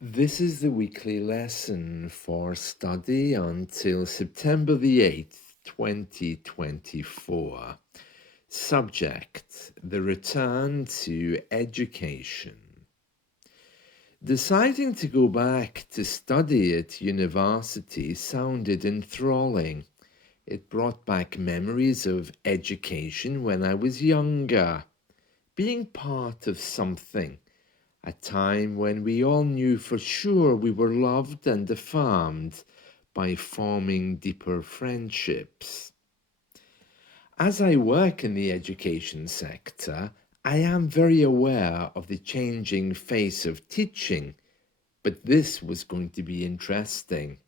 This is the weekly lesson for study until September the 8th, 2024. Subject: the return to education. Deciding to go back to study at university sounded enthralling. It brought back memories of education when I was younger, being part of something. A time when we all knew for sure we were loved and affirmed by forming deeper friendships. As I work in the education sector, I am very aware of the changing face of teaching, but this was going to be interesting.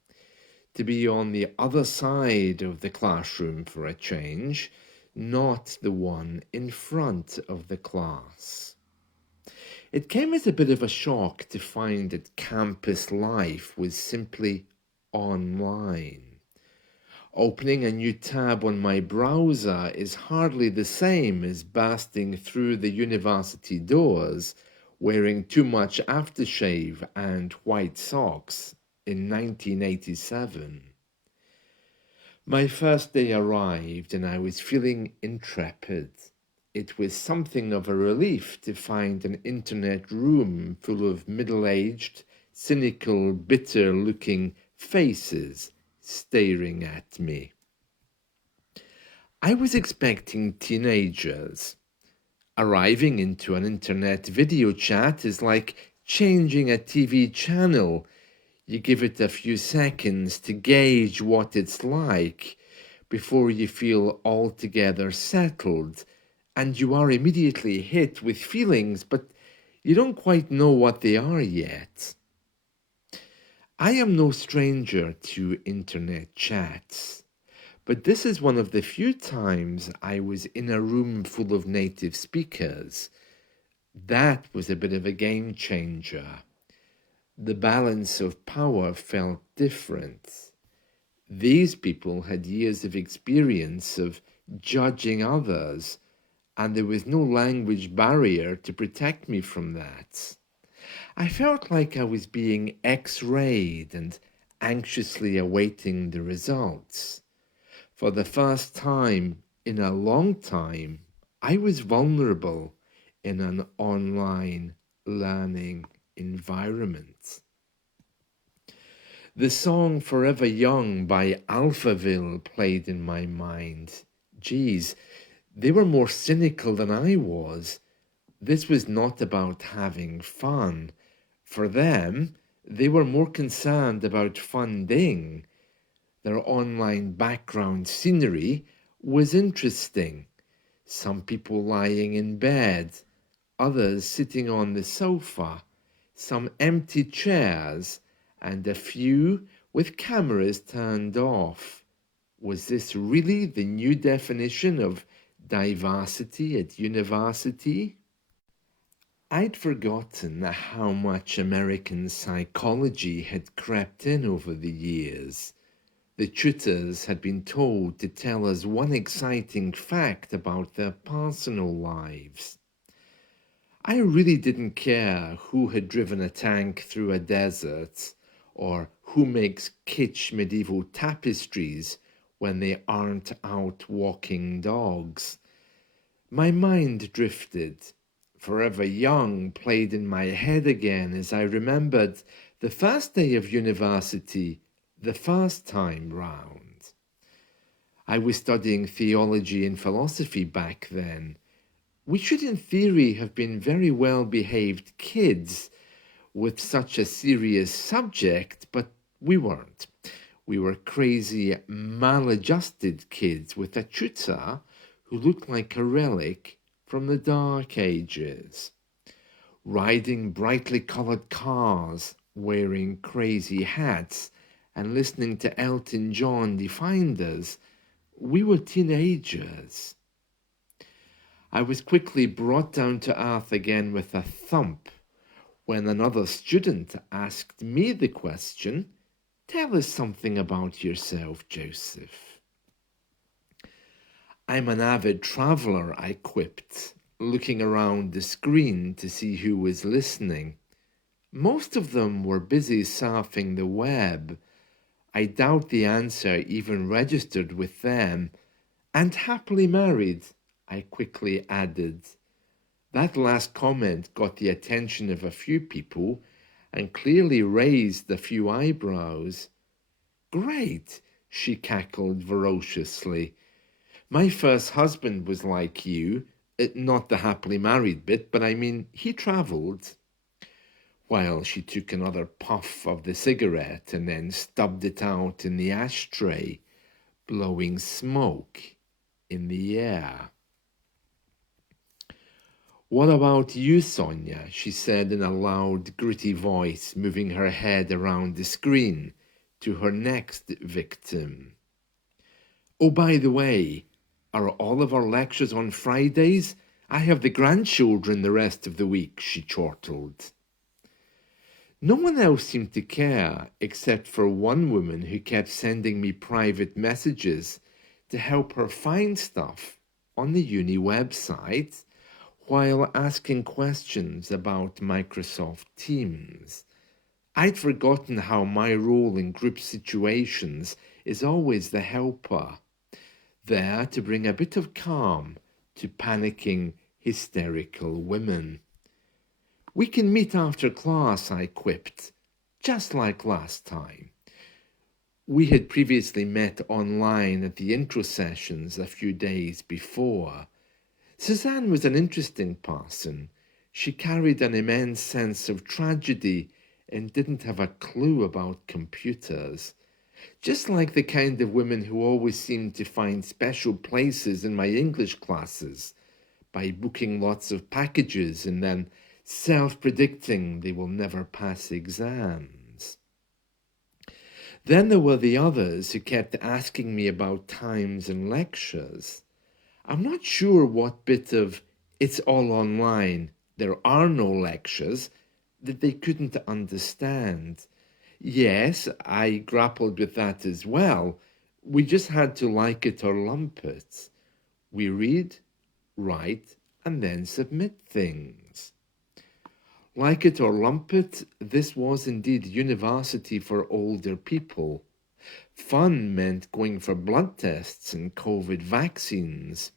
To be on the other side of the classroom for a change, not the one in front of the class. It came as a bit of a shock to find that campus life was simply online. Opening a new tab on my browser is hardly the same as bursting through the university doors wearing too much aftershave and white socks in 1987. My first day arrived and I was feeling intrepid. It was something of a relief to find an internet room full of middle-aged, cynical, bitter-looking faces staring at me. I was expecting teenagers. Arriving into an internet video chat is like changing a TV channel. You give it a few seconds to gauge what it's like before you feel altogether settled, and you are immediately hit with feelings, but you don't quite know what they are yet. I am no stranger to internet chats, but this is one of the few times I was in a room full of native speakers. That was a bit of a game changer. The balance of power felt different. These people had years of experience of judging others, and there was no language barrier to protect me from that. I felt like I was being X-rayed and anxiously awaiting the results. For the first time in a long time, I was vulnerable in an online learning environment. The song Forever Young by Alphaville played in my mind. Geez, they were more cynical than I was. This was not about having fun. For them, they were more concerned about funding. Their online background scenery was interesting. Some people lying in bed, others sitting on the sofa, some empty chairs, and a few with cameras turned off. Was this really the new definition of diversity at university? I'd forgotten how much American psychology had crept in over the years. The tutors had been told to tell us one exciting fact about their personal lives. I really didn't care who had driven a tank through a desert or who makes kitsch medieval tapestries when they aren't out walking dogs. My mind drifted. Forever Young played in my head again as I remembered the first day of university, the first time round. I was studying theology and philosophy back then. We should in theory have been very well-behaved kids with such a serious subject, but we weren't. We were crazy, maladjusted kids with a tutor who looked like a relic from the Dark Ages. Riding brightly coloured cars, wearing crazy hats, and listening to Elton John defined us. We were teenagers. I was quickly brought down to earth again with a thump when another student asked me the question, "Tell us something about yourself, Joseph." "I'm an avid traveller," I quipped, looking around the screen to see who was listening. Most of them were busy surfing the web. I doubt the answer even registered with them. And happily married, I quickly added. That last comment got the attention of a few people and clearly raised a few eyebrows. Great, she cackled ferociously. My first husband was like you, not the happily married bit, but I mean, he travelled. While she took another puff of the cigarette and then stubbed it out in the ashtray, blowing smoke in the air. What about you, Sonia? She said in a loud, gritty voice, moving her head around the screen to her next victim. Oh, by the way, are all of our lectures on Fridays? I have the grandchildren the rest of the week, she chortled. No one else seemed to care, except for one woman who kept sending me private messages to help her find stuff on the uni website while asking questions about Microsoft Teams. I'd forgotten how my role in group situations is always the helper, there to bring a bit of calm to panicking, hysterical women. We can meet after class, I quipped, just like last time. We had previously met online at the intro sessions a few days before. Suzanne was an interesting person. She carried an immense sense of tragedy and didn't have a clue about computers. Just like the kind of women who always seemed to find special places in my English classes by booking lots of packages and then self-predicting they will never pass exams. Then there were the others who kept asking me about times and lectures. I'm not sure what bit of "it's all online, there are no lectures" that they couldn't understand. Yes, I grappled with that as well. We just had to like it or lump it. We read, write, and then submit things. Like it or lump it, this was indeed university for older people. Fun meant going for blood tests and COVID vaccines.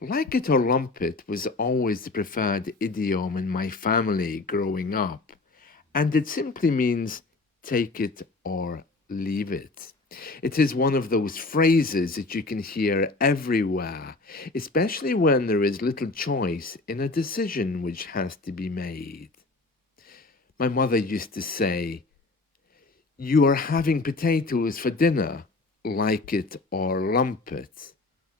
Like it or lump it was always the preferred idiom in my family growing up, and it simply means take it or leave it. It is one of those phrases that you can hear everywhere, especially when there is little choice in a decision which has to be made. My mother used to say, "You are having potatoes for dinner, like it or lump it.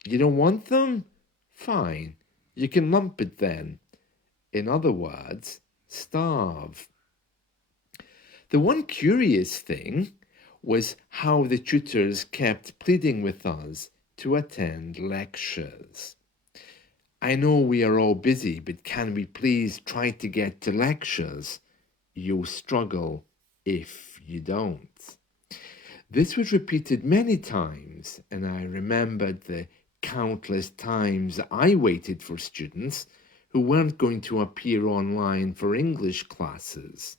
You don't want them? Fine, you can lump it then. In other words, starve." The one curious thing was how the tutors kept pleading with us to attend lectures. "I know we are all busy, but can we please try to get to lectures? You'll struggle if you don't." This was repeated many times, and I remembered the countless times I waited for students who weren't going to appear online for English classes.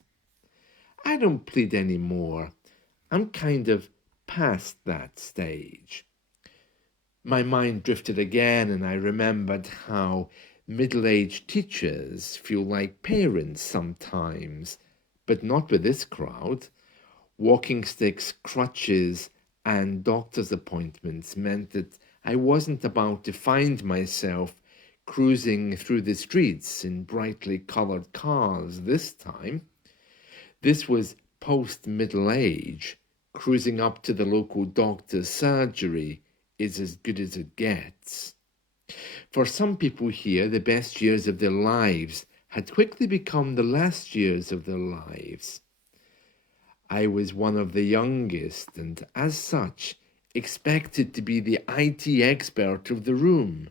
I don't plead anymore. I'm kind of past that stage. My mind drifted again, and I remembered how middle-aged teachers feel like parents sometimes, but not with this crowd. Walking sticks, crutches, and doctor's appointments meant that I wasn't about to find myself cruising through the streets in brightly coloured cars this time. This was post-middle age. Cruising up to the local doctor's surgery is as good as it gets. For some people here, the best years of their lives had quickly become the last years of their lives. I was one of the youngest and, as such, expected to be the IT expert of the room.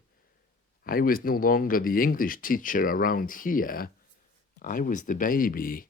I was no longer the English teacher around here. I was the baby.